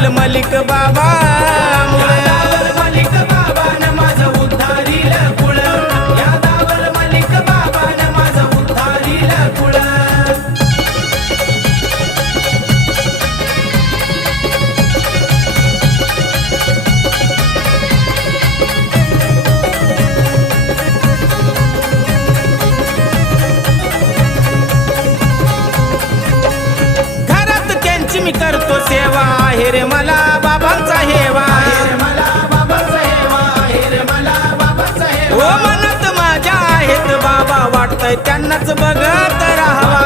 दावल मलिक बाबा मलिक बाबा न माझं उद्धारील कुळ या दावल मलिक बाबा न माझं उद्धारील कुळ मी करतो सेवा आहे रे मला बाबांचा हेवा ओ मनात माझ्या आहेत बाबा वाटतंय त्यांनाच बघत राहावा